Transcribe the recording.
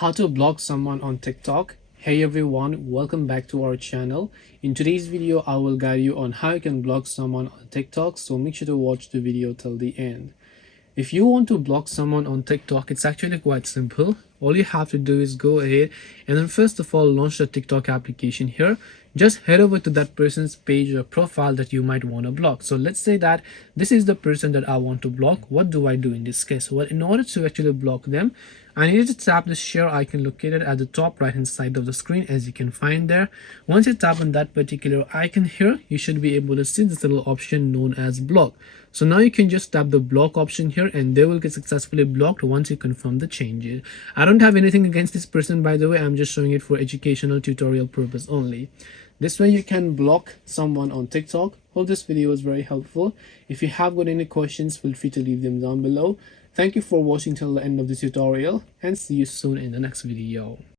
How to block someone on TikTok. Hey everyone, welcome back to our channel. In today's video, I will guide you on how you can block someone on TikTok, so make sure to watch the video till the end. If you want to block someone on TikTok, it's actually quite simple. All you have to do is go ahead and then first of all launch the TikTok application here. Just head over to that person's page or profile that you might want to block. So let's say that this is the person that I want to block. What do I do in this case? Well, in order to actually block them, I need to tap the share icon located at the top right hand side of the screen, as you can find there. Once you tap on that particular icon here, you should be able to see this little option known as block. So now you can just tap the block option here and they will get successfully blocked once you confirm the changes. I don't have anything against this person, by the way. I'm just showing it for educational tutorial purpose only. This way you can block someone on TikTok. Hope this video was very helpful. If you have got any questions, feel free to leave them down below. Thank you for watching till the end of this tutorial and see you soon in the next video.